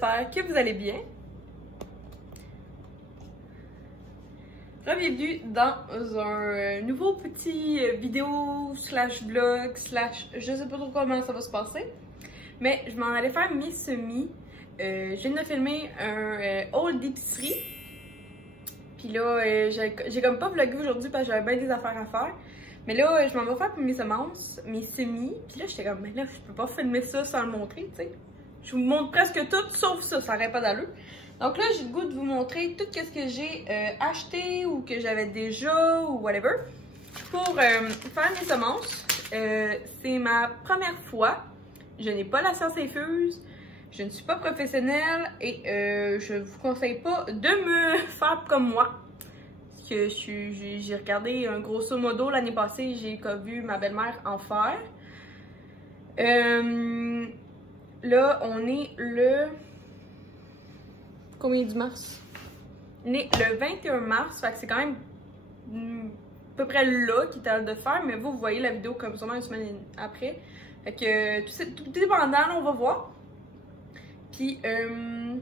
j'espère que vous allez bien. Bienvenue dans un nouveau petit vidéo slash vlog slash je sais pas trop comment ça va se passer. Mais je m'en allais faire mes semis. Je viens de filmer un haul d'épicerie. Puis là, j'ai comme pas vlogué aujourd'hui parce que j'avais bien des affaires à faire. Mais là, je m'en vais faire mes semences, mes semis. Puis là, j'étais comme, mais là, je peux pas filmer ça sans le montrer, tu sais. Je vous montre presque tout sauf ça, ça n'aurait pas d'allure. Donc là, j'ai le goût de vous montrer tout ce que j'ai acheté ou que j'avais déjà ou whatever pour faire mes semences. C'est ma première fois. Je n'ai pas la science infuse. Je ne suis pas professionnelle et je vous conseille pas de me faire comme moi. Parce que j'ai regardé un grosso modo l'année passée, j'ai vu ma belle-mère en faire. Là, on est le... Combien du mars? On est le 21 mars, fait que c'est quand même à peu près là qu'il est de faire, mais vous voyez la vidéo comme sûrement une semaine après. Fait que tout dépendant, là, on va voir. Puis,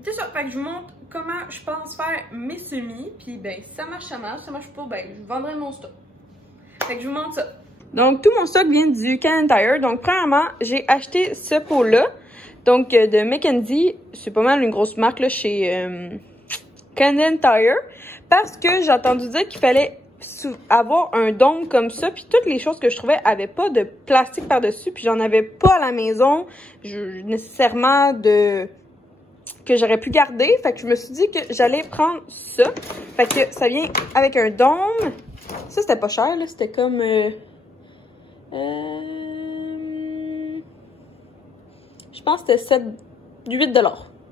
c'est ça, fait que je vous montre comment je pense faire mes semis. Puis, ben, si ça marche, ça marche. Si ça marche pas, ben, je vendrai mon stock. Fait que je vous montre ça. Donc, tout mon stock vient du Canadian Tire. Donc, premièrement, j'ai acheté ce pot-là. Donc, de Mackenzie, c'est pas mal une grosse marque là, chez Canadian Tire. Parce que j'ai entendu dire qu'il fallait avoir un dôme comme ça. Puis toutes les choses que je trouvais avaient pas de plastique par-dessus. Puis j'en avais pas à la maison nécessairement que j'aurais pu garder. Fait que je me suis dit que j'allais prendre ça. Fait que ça vient avec un dôme. Ça, c'était pas cher, là. C'était comme... je pense que c'était 8 $.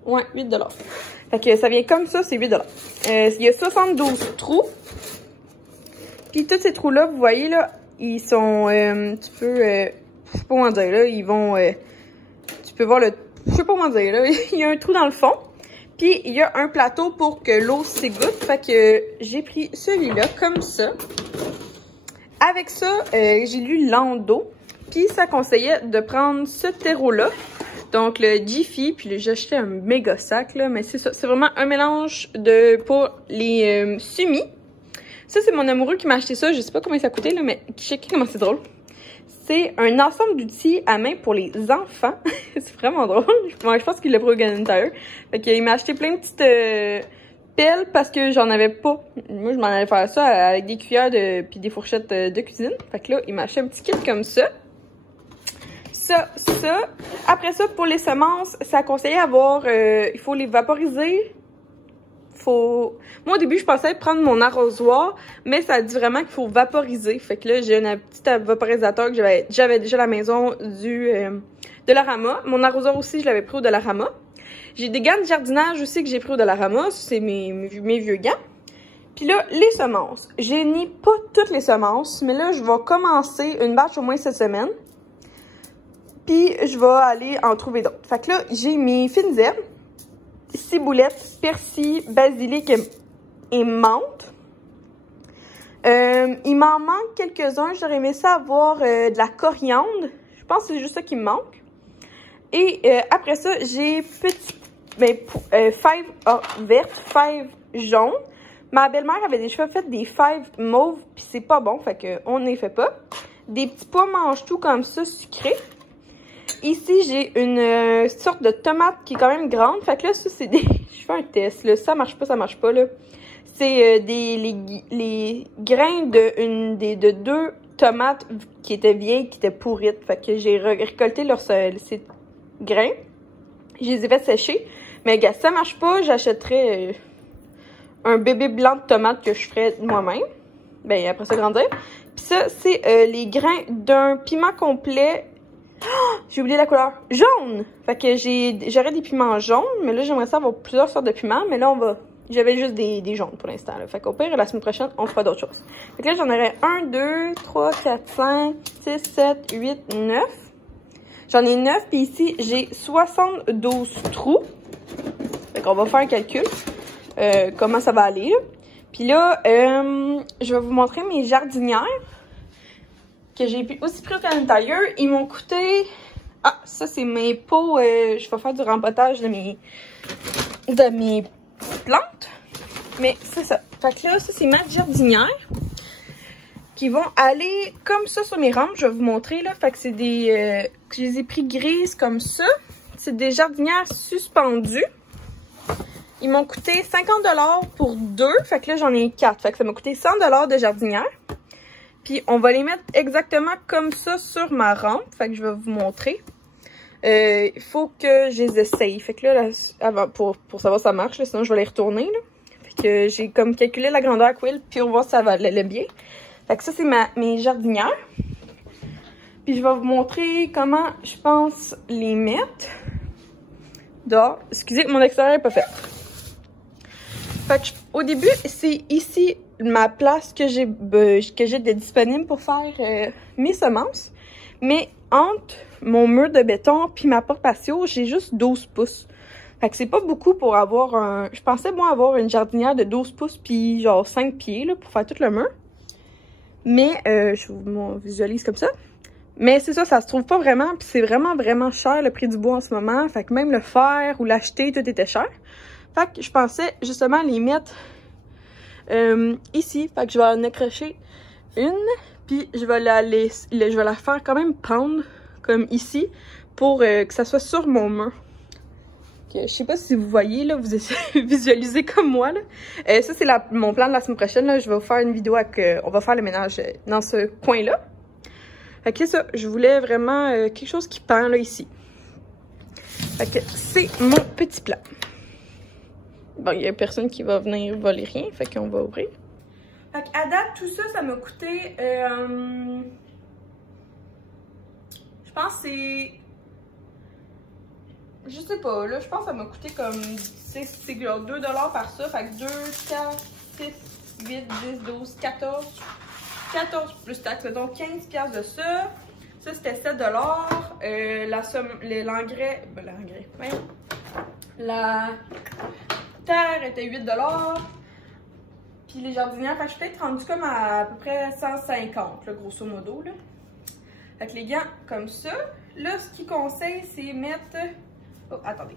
Ouais, 8 $. Fait que ça vient comme ça, c'est 8 $. Il y a 72 trous. Puis tous ces trous-là, vous voyez, là, ils sont un petit peu... je sais pas comment dire, là, ils vont... tu peux voir le... Je sais pas comment dire, là. Il y a un trou dans le fond. Puis il y a un plateau pour que l'eau s'égoutte. Fait que j'ai pris celui-là, comme ça. Avec ça, j'ai lu Lando. Puis ça conseillait de prendre ce terreau-là. Donc le Jiffy, puis j'ai acheté un méga sac, là. Mais c'est ça, c'est vraiment un mélange pour les semis. Ça, c'est mon amoureux qui m'a acheté ça. Je sais pas combien ça coûtait, là, mais checkez comment c'est drôle. C'est un ensemble d'outils à main pour les enfants. C'est vraiment drôle. Moi, je pense qu'il l'a pris au Canadian Tire. Fait qu'il m'a acheté plein de petites pelles parce que j'en avais pas. Moi, je m'en allais faire ça avec des cuillères puis des fourchettes de cuisine. Fait que là, il m'a acheté un petit kit comme ça. Ça. Après ça, pour les semences, ça conseillait avoir... il faut les vaporiser. Moi, au début, je pensais prendre mon arrosoir, mais ça dit vraiment qu'il faut vaporiser. Fait que là, j'ai un petit vaporisateur que j'avais déjà à la maison de Dollarama. Mon arrosoir aussi, je l'avais pris au Dollarama. J'ai des gants de jardinage aussi que j'ai pris au Dollarama. C'est mes vieux gants. Puis là, les semences. Je n'ai pas toutes les semences, mais là, je vais commencer une batch au moins cette semaine. Puis, je vais aller en trouver d'autres. Fait que là, j'ai mes fines herbes. Ciboulette, persil, basilic et menthe. Il m'en manque quelques-uns. J'aurais aimé ça avoir de la coriandre. Je pense que c'est juste ça qui me manque. Et après ça, j'ai fèves vertes, fèves jaunes. Ma belle-mère avait déjà fait des fèves mauves, puis c'est pas bon, fait qu'on ne les fait pas. Des petits pois mange-tout comme ça, sucrés. Ici, j'ai une sorte de tomate qui est quand même grande. Fait que là, ça, c'est des... Je fais un test, là. Ça marche pas, là. C'est les grains de deux tomates qui étaient vieilles, qui étaient pourrites. Fait que j'ai récolté ces grains. Je les ai fait sécher. Mais, gars, ça marche pas, j'achèterais un bébé blanc de tomate que je ferais moi-même. Ben, après ça, grandir. Puis ça, c'est les grains d'un piment complet... Oh, j'ai oublié la couleur. Jaune! Fait que j'aurais des piments jaunes, mais là, j'aimerais ça avoir plusieurs sortes de piments, mais là, j'avais juste des jaunes pour l'instant, là. Fait qu'au pire, la semaine prochaine, on fera d'autres choses. Fait que là, j'en aurais 1, 2, 3, 4, 5, 6, 7, 8, 9. J'en ai 9, puis ici, j'ai 72 trous. Fait qu'on va faire un calcul. Comment ça va aller, là. Puis là, je vais vous montrer mes jardinières. Que j'ai aussi pris au Canadian Tire. Ils m'ont coûté Ah, ça, c'est mes pots. Je vais faire du rempotage de mes plantes. Mais c'est ça. Fait que là, ça, c'est ma jardinière. Qui vont aller comme ça sur mes rampes. Je vais vous montrer, là. Fait que c'est des... je les ai pris grises comme ça. C'est des jardinières suspendues. Ils m'ont coûté 50 $ pour 2. Fait que là, j'en ai 4. Fait que ça m'a coûté 100 $ de jardinière. Puis, on va les mettre exactement comme ça sur ma rampe. Fait que je vais vous montrer. Il faut que je les essaye. Fait que là, avant, pour savoir si ça marche, là, sinon je vais les retourner, là. Fait que j'ai comme calculé la grandeur quill, puis on va voir si ça va aller bien. Fait que ça, c'est mes jardinières. Puis je vais vous montrer comment je pense les mettre dehors. Excusez, mon extérieur n'est pas fait. Fait que au début, c'est ici ma place que j'ai de disponible pour faire mes semences. Mais entre mon mur de béton puis ma porte patio, j'ai juste 12 pouces. Fait que c'est pas beaucoup pour avoir un... Je pensais, moi, avoir une jardinière de 12 pouces puis genre 5 pieds là, pour faire tout le mur. Mais, je vous visualise comme ça. Mais c'est ça, ça se trouve pas vraiment. Puis c'est vraiment, vraiment cher le prix du bois en ce moment. Fait que même le faire ou l'acheter, tout était cher. Fait que je pensais justement les mettre ici. Fait que je vais en accrocher une. Puis je vais la faire quand même pendre comme ici pour que ça soit sur mon mur. Je sais pas si vous voyez, là, vous visualisez comme moi, là. Ça, c'est mon plan de la semaine prochaine, là. Je vais vous faire une vidéo avec... on va faire le ménage dans ce coin-là. Fait que c'est ça. Je voulais vraiment quelque chose qui pend, là, ici. Fait que c'est mon petit plan. Bon, il y a personne qui va venir voler rien. Fait qu'on va ouvrir. Fait qu'à date, tout ça, ça m'a coûté... je pense que c'est... Je sais pas, là, je pense que ça m'a coûté comme, c'est genre 2 $ par ça. Fait que 2, 4, 6, 8, 10, 12, 14. 14 plus taxes, donc 15 $ de ça. Ça, c'était 7 $. La somme, l'engrais, la terre était 8 $. Puis les jardinières, fait que je suis peut-être rendue comme à peu près 150, là, grosso modo, là. Fait que les gants, comme ça. Là, ce qu'ils conseillent, c'est mettre... Oh, attendez.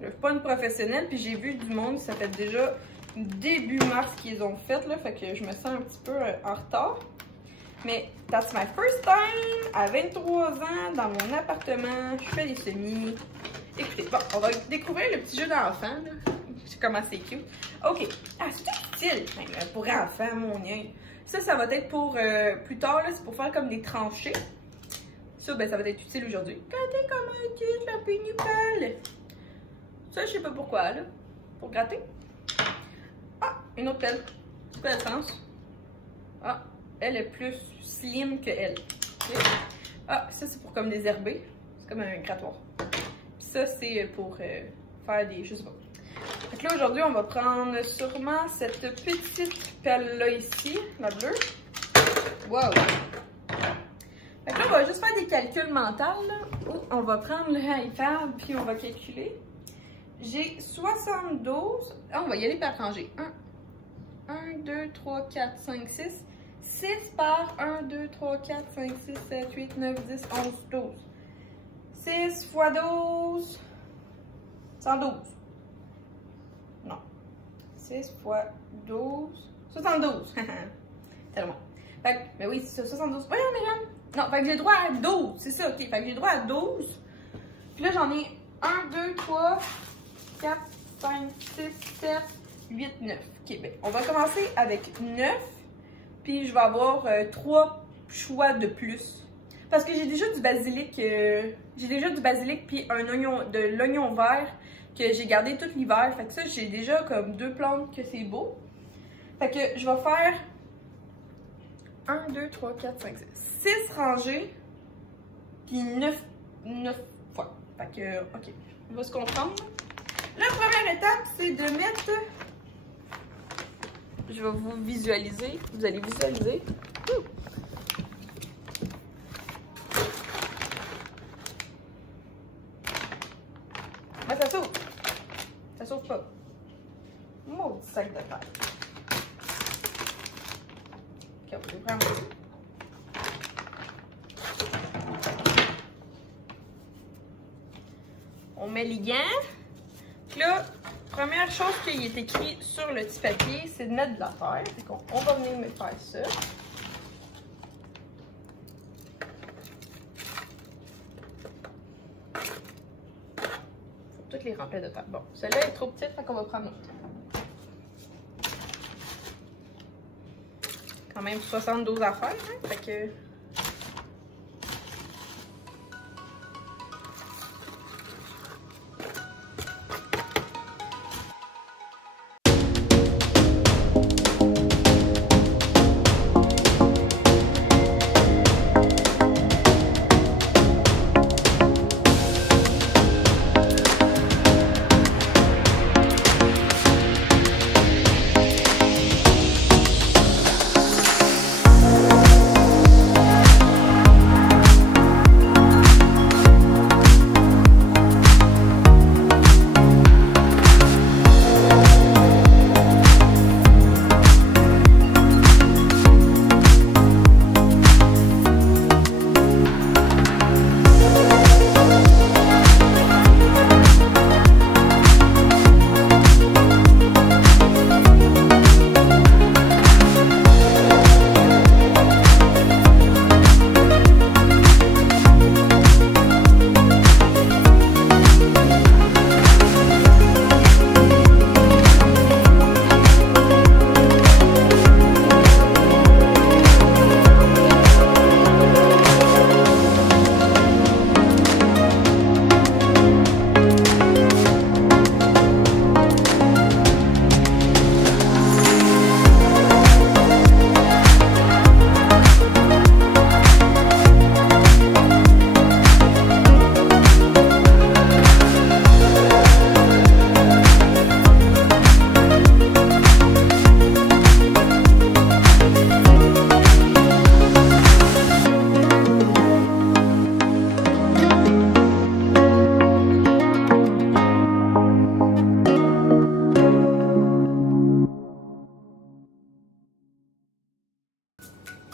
Je suis pas une professionnelle, puis j'ai vu du monde, ça fait déjà début mars qu'ils ont fait, là, fait que je me sens un petit peu en retard. Mais that's my first time, à 23 ans, dans mon appartement, je fais des semis. Écoutez, bon, on va découvrir le petit jeu d'enfant, là. C'est comment c'est cute. OK. Ah, c'est utile, même, pour enfants, mon œil. Ça va être pour plus tard, là, c'est pour faire comme des tranchées. Ça, ben, ça va être utile aujourd'hui. Regardez comment elle utilise la pénicule. Ça, je sais pas pourquoi, là. Pour gratter. Ah, une autre pelle. C'est quoi la différence? Ah, elle est plus slim que elle. Okay. Ah, ça, c'est pour comme désherber. C'est comme un grattoir. Puis ça, c'est pour faire des... Je sais pas. Donc là, aujourd'hui, on va prendre sûrement cette petite pelle-là ici, la bleue. Wow! Fait que là, on va juste faire des calculs mentaux, là, où on va prendre le iPad, puis on va calculer. J'ai 72. Ah, on va y aller par rangée. 1, 2, 3, 4, 5, 6. 6 par 1, 2, 3, 4, 5, 6, 7, 8, 9, 10, 11, 12. 6 fois 12. 112. Non. 6 fois 12. 72. Tellement. Fait que, mais oui, c'est ça, 72. Voyons, mesdames. Non, fait que j'ai droit à 12. C'est ça, ok. Fait que j'ai droit à 12. Puis là, j'en ai 1, 2, 3, 4, 5, 6, 7, 8, 9. Ok, ben, on va commencer avec 9. Puis je vais avoir 3 choix de plus. Parce que j'ai déjà du basilic. Puis de l'oignon vert que j'ai gardé tout l'hiver. Fait que ça, j'ai déjà comme 2 plantes que c'est beau. Fait que je vais faire 1, 2, 3, 4, 5, 6. 6 rangées. Puis 9 fois. Fait que, ok, on va se comprendre. La première étape, c'est de mettre... Je vais vous visualiser. Vous allez visualiser. Ah, ça s'ouvre. Ça s'ouvre pas. Maudit sac de terre. Ok, on va l'ouvrir un peu. on met les gants. Puis là, première chose qui est écrit sur le petit papier, c'est de mettre de la terre. Donc, on va venir me faire ça. Faut toutes les remplir de terre. Bon, celle-là est trop petite, fait qu'on va prendre l'autre. Quand même 72 à faire, hein? Fait que...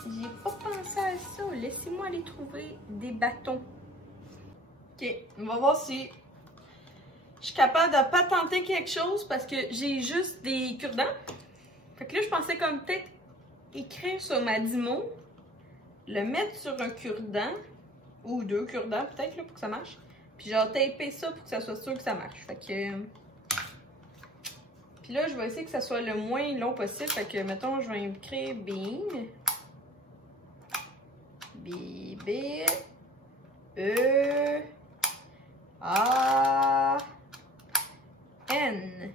J'ai pas pensé à ça. Laissez-moi aller trouver des bâtons. Ok, on va voir si je suis capable de patenter quelque chose parce que j'ai juste des cure-dents. Fait que là, je pensais comme peut-être écrire sur ma Dymo, le mettre sur un cure-dent ou deux cure-dents peut-être là pour que ça marche. Puis genre taper ça pour que ça soit sûr que ça marche. Fait que... Puis là, je vais essayer que ça soit le moins long possible. Fait que, mettons, je vais écrire Bean. B, E, A, N.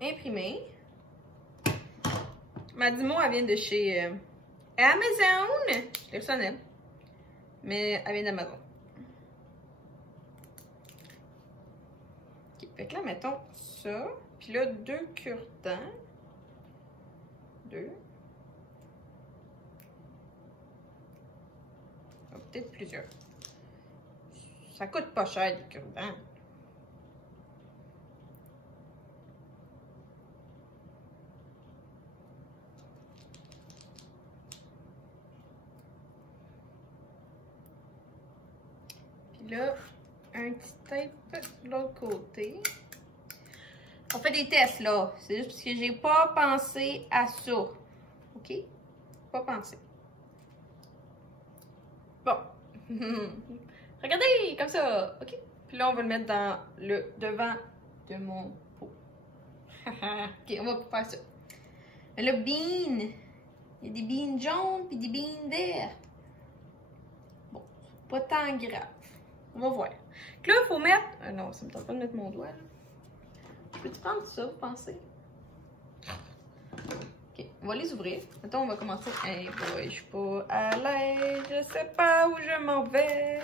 Imprimer. Ma Dymo, elle vient de chez Amazon. Je l'ai reçue en elle. Mais elle vient d'Amazon. Ok, fait que là, mettons ça. Puis là, deux cure-dents. Deux. Peut-être plusieurs. Ça coûte pas cher, les cure-dents. Puis là, un petit tape de l'autre côté. On fait des tests, là. C'est juste parce que j'ai pas pensé à ça. OK? Pas pensé. Bon. Regardez, comme ça. OK? Puis là, on va le mettre dans le devant de mon pot. OK, on va faire ça. Mais là, bean. Il y a des beans jaunes puis des beans verts. Bon, pas tant grave. On va voir. Donc là, il faut mettre... non, ça me tente pas de mettre mon doigt, là. Peux-tu prendre ça, vous pensez? Ok, on va les ouvrir. Maintenant, on va commencer. Hey boy, je suis pas à l'aise. Je sais pas où je m'en vais.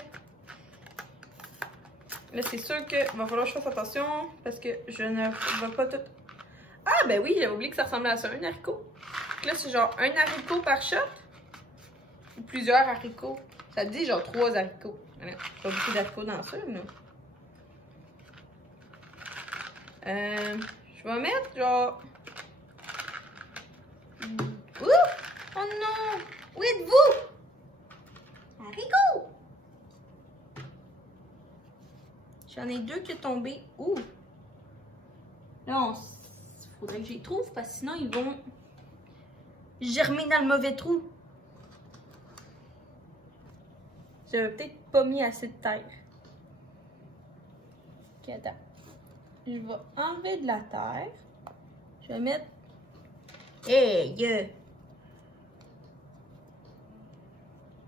Là, c'est sûr qu'il va falloir que je fasse attention parce que je ne vais pas tout... Ah, ben oui, j'avais oublié que ça ressemblait à ça, un haricot. Là, c'est genre un haricot par shot ou plusieurs haricots. Ça dit genre 3 haricots. Pas beaucoup d'haricots dans ça, là. Je vais mettre genre... Ouh! Oh non! Où êtes-vous? Haricot! J'en ai 2 qui sont tombés. Ouh! Là, faudrait que j'y trouve parce que sinon, ils vont germer dans le mauvais trou. J'avais peut-être pas mis assez de terre. Ok, attends. Je vais enlever de la terre. Je vais mettre... Hey!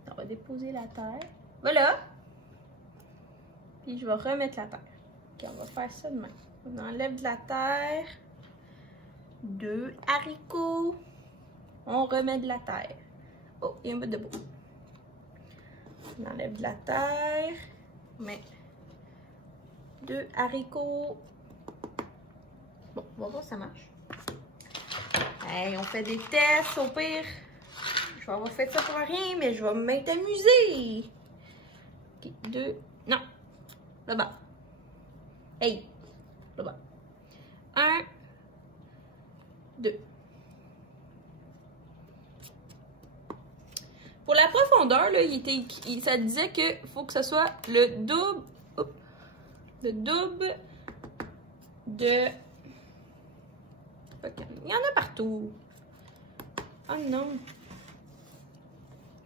On va déposer la terre. Voilà! Puis je vais remettre la terre. Ok, on va faire ça demain. On enlève de la terre. 2 haricots. On remet de la terre. Oh, il y a un bout de bois. On enlève de la terre. On met 2 haricots. Bon, on va voir si ça marche. Hey, on fait des tests, au pire. Je vais avoir fait ça pour rien, mais je vais m'amuser. Ok, 2. Non. Là-bas. Hey. Là-bas. 1. 2. Pour la profondeur, là, ça disait qu'il faut que ce soit le double. Oups, le double de. Il y en a partout. Oh non.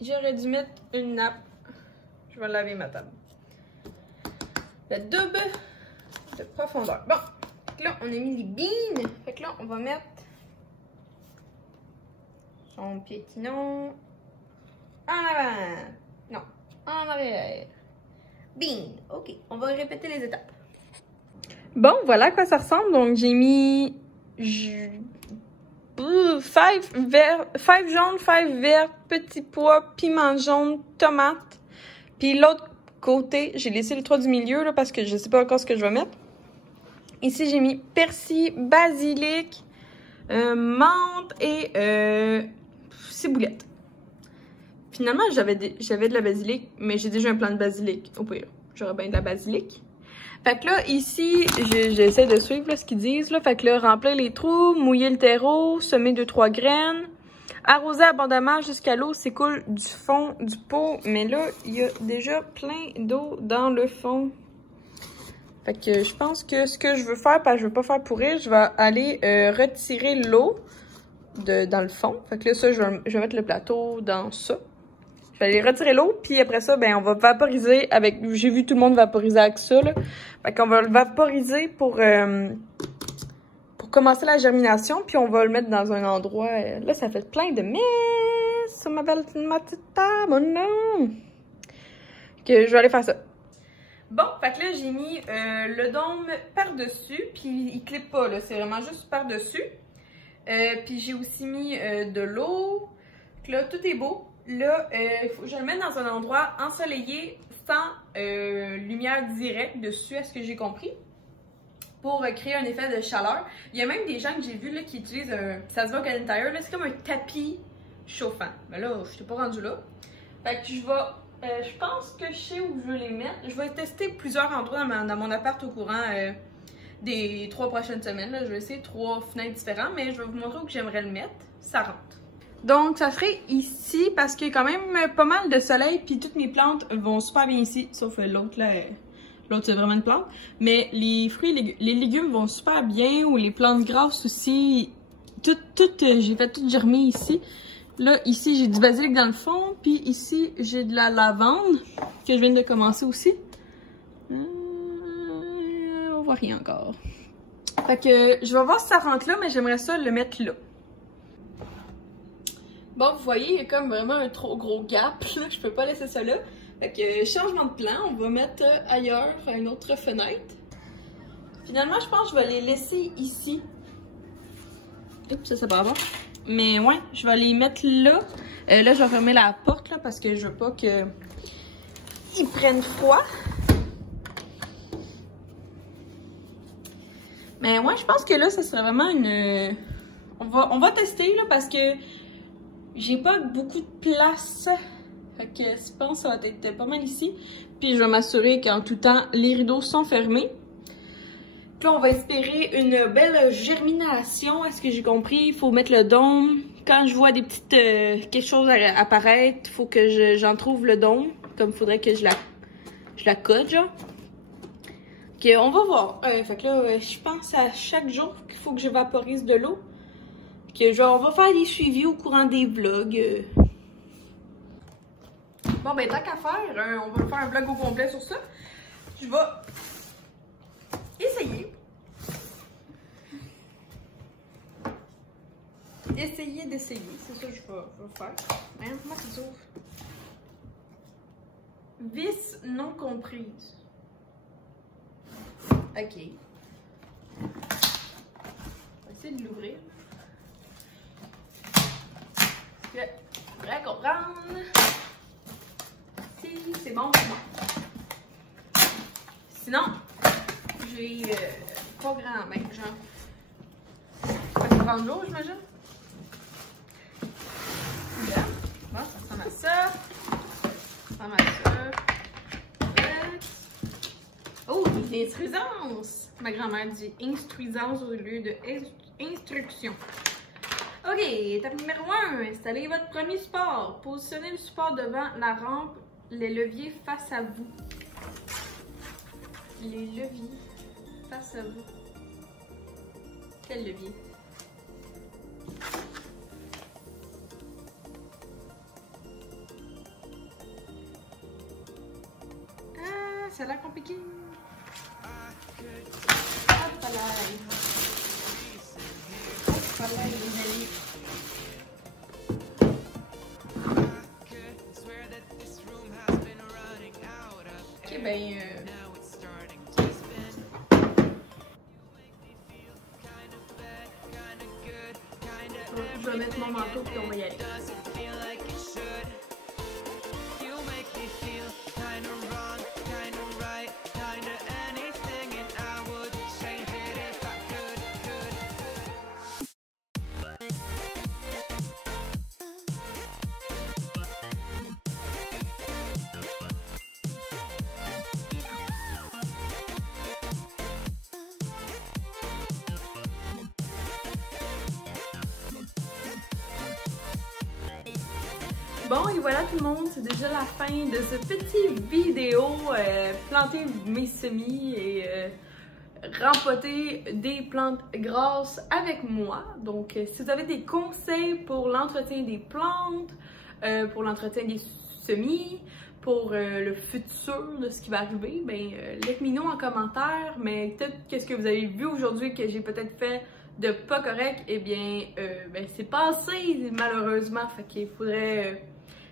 J'aurais dû mettre une nappe. Je vais laver ma table. Le double de profondeur. Bon. Là, on a mis les beans. Fait que là, on va mettre son piétinon en avant. Non, en arrière. Bean. OK, on va répéter les étapes. Bon, voilà à quoi ça ressemble. Donc, j'ai mis 5 jaunes, 5 verts, petits pois, piment jaune, tomates. Puis l'autre côté, j'ai laissé les 3 du milieu là, parce que je sais pas encore ce que je vais mettre. Ici, j'ai mis persil, basilic, menthe et ciboulette. Finalement, j'avais de la basilic, mais j'ai déjà un plant de basilic. Au pire, j'aurais bien de la basilic. Fait que là, ici, j'essaie de suivre là, ce qu'ils disent. Là. Fait que là, remplir les trous, mouiller le terreau, semer 2-3 graines, arroser abondamment jusqu'à l'eau s'écoule du fond du pot. Mais là, il y a déjà plein d'eau dans le fond. Fait que je pense que ce que je veux faire, parce que je veux pas faire pourrir, je vais aller retirer l'eau dans le fond. Fait que là, ça, je vais mettre le plateau dans ça. Je vais aller retirer l'eau, puis après ça, ben on va vaporiser avec... J'ai vu tout le monde vaporiser avec ça, là. Fait qu'on va le vaporiser pour commencer la germination, puis on va le mettre dans un endroit... là, ça fait plein de mess sur ma petite table, oh non! Que je vais aller faire ça. Bon, fait que là, j'ai mis le dôme par-dessus, puis il clippe pas, là, c'est vraiment juste par-dessus. Puis j'ai aussi mis de l'eau. Là, tout est beau. Là, il faut que je le mette dans un endroit ensoleillé, sans lumière directe dessus, à ce que j'ai compris, pour créer un effet de chaleur. Il y a même des gens que j'ai vus là, qui utilisent ça se voit qu'à l'intérieur, c'est comme un tapis chauffant. Mais là, je t'ai pas rendu là. Fait que je vais... je pense que je sais où je veux les mettre. Je vais tester plusieurs endroits dans mon appart au courant des 3 prochaines semaines. Là. Je vais essayer 3 fenêtres différentes, mais je vais vous montrer où j'aimerais le mettre. Ça rentre. Donc, ça serait ici parce qu'il y a quand même pas mal de soleil, puis toutes mes plantes vont super bien ici, sauf l'autre là. L'autre, c'est vraiment une plante. Mais les fruits, les légumes vont super bien, ou les plantes grasses aussi. J'ai fait tout germer ici. Là, ici, j'ai du basilic dans le fond. Puis ici, j'ai de la lavande que je viens de commencer aussi. On voit rien encore. Fait que je vais voir si ça rentre là, mais j'aimerais ça le mettre là. Bon, vous voyez, il y a comme vraiment un trop gros gap. Là. Je peux pas laisser ça là. Fait que changement de plan, on va mettre ailleurs, à une autre fenêtre. Finalement, je pense que je vais les laisser ici. Oups, ça part bon. Mais ouais, je vais les mettre là. Là, je vais fermer la porte là, parce que je veux pas que ils prennent froid. Mais ouais, je pense que là, ça serait vraiment une... On va tester là, parce que j'ai pas beaucoup de place. Fait que je pense que ça va être pas mal ici. Puis je vais m'assurer qu'en tout temps, les rideaux sont fermés. Puis là, on va espérer une belle germination. À ce que j'ai compris, il faut mettre le dôme. Quand je vois des petites quelque chose apparaître, il faut que j'en trouve le dôme. Comme il faudrait que je la code, genre. Ok, on va voir. Fait que là, je pense à chaque jour qu'il faut que je vaporise de l'eau. Que genre, on va faire des suivis au courant des vlogs. Bon, ben, tant qu'à faire, on va faire un vlog au complet sur ça. Je vais essayer. Essayer d'essayer. C'est ça que je vais faire. Hein, comment ça s'ouvre? Vis non comprise. Ok. On va essayer de l'ouvrir. Je vais comprendre. Si c'est bon, c'est bon. Sinon, j'ai pas grand, ben, genre. Ça va prendre l'eau, j'imagine. Bien. Bon, ça ressemble à ça. Ça ressemble à ça. Oh, des instruisances! Ma grand-mère dit instruisance au lieu de instruction. Ok, étape numéro 1. Installez votre premier support. Positionnez le support devant la rampe, les leviers face à vous. Les leviers face à vous. Quel levier? Ah, ça a l'air compliqué. Hop là. Hop là, les amis. Ok, ben... je vais mettre mon manteau puis on va y aller. Bon, et voilà tout le monde, c'est déjà la fin de cette petite vidéo. Planter mes semis et rempoter des plantes grasses avec moi. Donc, si vous avez des conseils pour l'entretien des plantes, pour l'entretien des semis, pour le futur de ce qui va arriver, ben, let me know en commentaire. Mais peut-être qu'est-ce que vous avez vu aujourd'hui que j'ai peut-être fait de pas correct, eh bien, ben, c'est passé malheureusement. Fait qu'il faudrait...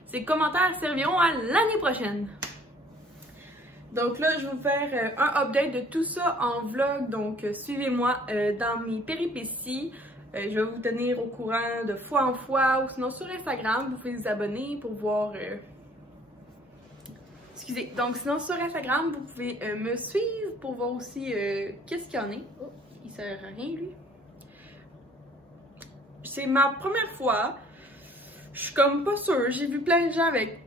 ces commentaires serviront à l'année prochaine. Donc là, je vais vous faire un update de tout ça en vlog. Donc, suivez-moi dans mes péripéties. Je vais vous tenir au courant de fois en fois. Ou sinon, sur Instagram, vous pouvez vous abonner pour voir... Excusez. Donc, sinon, sur Instagram, vous pouvez me suivre pour voir aussi qu'est-ce qu'il y en a. Oh, il sert à rien, lui. C'est ma première fois. Je suis comme pas sûre. J'ai vu plein de gens avec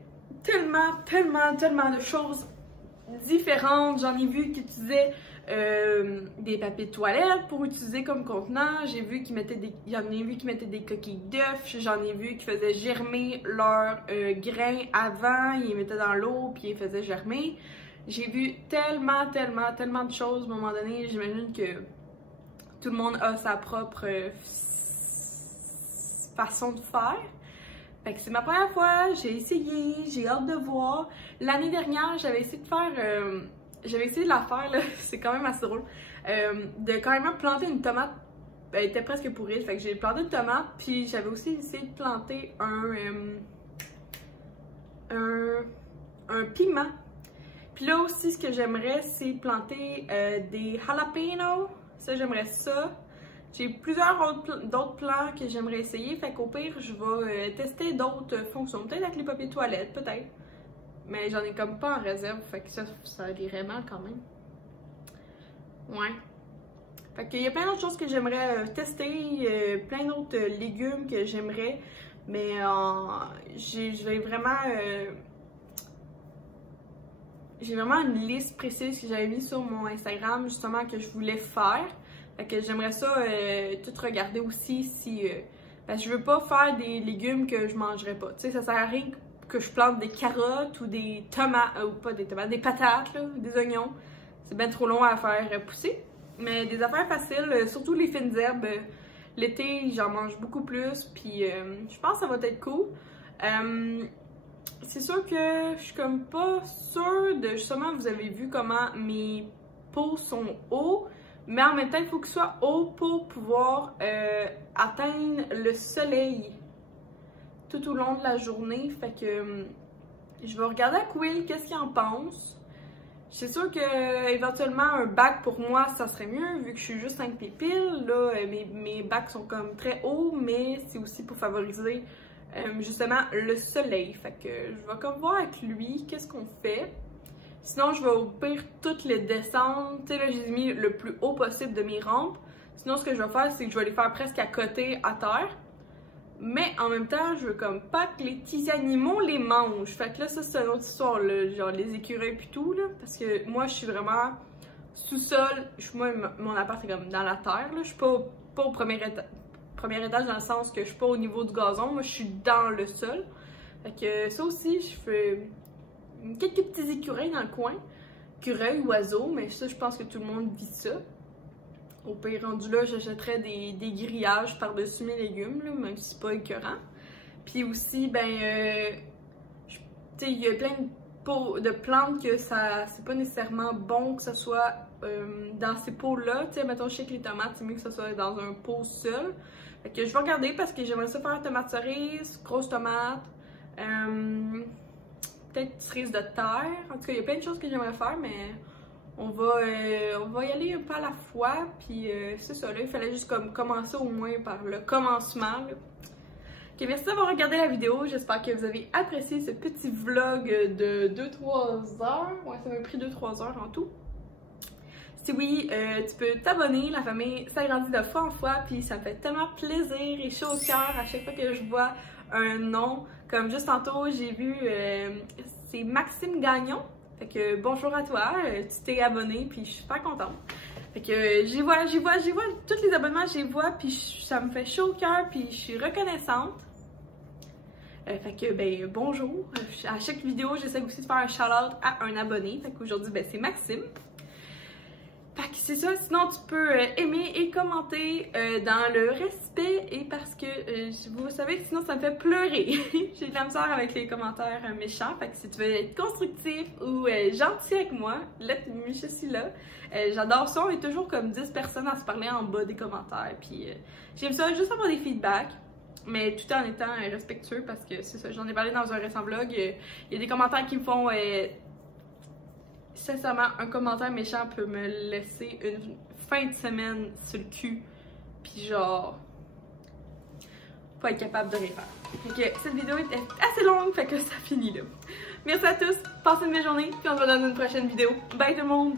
tellement de choses différentes. J'en ai vu qui utilisaient des papiers de toilette pour utiliser comme contenant. J'ai vu qu'ils mettaient des... J'en ai vu qui mettaient des coquilles d'œufs. J'en ai vu qui faisaient germer leurs grains avant. Ils les mettaient dans l'eau puis ils les faisaient germer. J'ai vu tellement de choses. À un moment donné, j'imagine que tout le monde a sa propre façon de faire. Fait que c'est ma première fois, j'ai essayé, j'ai hâte de voir. L'année dernière, j'avais essayé de faire, j'avais essayé de la faire, là, c'est quand même assez drôle, de carrément planter une tomate. Elle était presque pourrie, fait que j'ai planté une tomate, puis j'avais aussi essayé de planter un piment. Puis là aussi, ce que j'aimerais, c'est planter des jalapenos. Ça, j'aimerais ça. J'ai plusieurs d'autres plans que j'aimerais essayer, fait qu'au pire, je vais tester d'autres fonctions. Peut-être avec les papiers de toilette, peut-être. Mais j'en ai comme pas en réserve, fait que ça irait mal quand même. Ouais. Fait qu'il y a plein d'autres choses que j'aimerais tester, plein d'autres légumes que j'aimerais, mais j'ai vraiment une liste précise que j'avais mis sur mon Instagram, justement, que je voulais faire. Fait que j'aimerais ça tout regarder aussi si... parce que je veux pas faire des légumes que je mangerais pas. Tu sais, ça sert à rien que je plante des carottes ou des tomates, ou pas des tomates, des patates, là, des oignons. c'est bien trop long à faire pousser. Mais des affaires faciles, surtout les fines herbes, l'été j'en mange beaucoup plus, puis je pense que ça va être cool. C'est sûr que je suis comme pas sûre de, justement, vous avez vu comment mes pots sont hauts, mais en même temps il faut qu'ils soient hauts pour pouvoir atteindre le soleil tout au long de la journée. Fait que je vais regarder avec Will qu'est-ce qu'il en pense. C'est sûr que éventuellement un bac pour moi ça serait mieux vu que je suis juste 5 pieds pile. Là, mes bacs sont comme très hauts, mais c'est aussi pour favoriser justement le soleil. Fait que je vais comme voir avec lui qu'est-ce qu'on fait. Sinon je vais au pire toutes les descendre. Tu sais là j'ai mis le plus haut possible de mes rampes. Sinon ce que je vais faire c'est que je vais les faire presque à côté à terre. Mais en même temps, je veux comme pas que les petits animaux les mangent. Fait que là, ça, c'est une autre histoire, là, genre les écureuils pis tout, là. Parce que moi, je suis vraiment sous-sol. Moi, mon appart est comme dans la terre, là. Je suis pas au premier étage dans le sens que je suis pas au niveau du gazon. Moi, je suis dans le sol. Fait que ça aussi, je fais quelques petits écureuils dans le coin. Écureuils, oiseaux, mais ça, je pense que tout le monde vit ça. Au pire rendu là, j'achèterais des grillages par-dessus mes légumes, là, même si c'est pas écœurant. Puis aussi, ben, tu sais, il y a plein de plantes que c'est pas nécessairement bon que ce soit dans ces pots-là. Tu sais, mettons, je sais que les tomates, c'est mieux que ce soit dans un pot seul. Fait que je vais regarder parce que j'aimerais ça faire tomate cerise, grosse tomate, peut-être cerise de terre. En tout cas, il y a plein de choses que j'aimerais faire, mais on va y aller un peu à la fois, puis c'est ça, là, il fallait juste comme commencer au moins par le commencement, là. Ok, merci d'avoir regardé la vidéo, j'espère que vous avez apprécié ce petit vlog de 2-3 heures, ouais, ça m'a pris 2-3 heures en tout. Si oui, tu peux t'abonner, la famille s'agrandit de fois en fois, puis ça me fait tellement plaisir et chaud au cœur à chaque fois que je vois un nom, comme juste tantôt, j'ai vu, c'est Maxime Gagnon. Fait que bonjour à toi, tu t'es abonné puis je suis super contente. Fait que j'y vois, tous les abonnements j'y vois puis ça me fait chaud au cœur puis je suis reconnaissante. Fait que ben bonjour, à chaque vidéo j'essaie aussi de faire un shout-out à un abonné. Fait qu'aujourd'hui ben c'est Maxime. Fait que c'est ça, sinon tu peux aimer et commenter dans le respect et parce que vous savez sinon ça me fait pleurer. J'ai de la misère avec les commentaires méchants, fait que si tu veux être constructif ou gentil avec moi, je suis là. J'adore ça, on est toujours comme 10 personnes à se parler en bas des commentaires, puis j'aime ça juste avoir des feedbacks, mais tout en étant respectueux parce que c'est ça, j'en ai parlé dans un récent vlog, il y a des commentaires qui me font... sincèrement, un commentaire méchant peut me laisser une fin de semaine sur le cul, puis genre, pas être capable de rien faire. Fait que cette vidéo est assez longue, fait que ça finit là. Merci à tous, passez une belle journée, puis on se voit dans une prochaine vidéo. Bye tout le monde!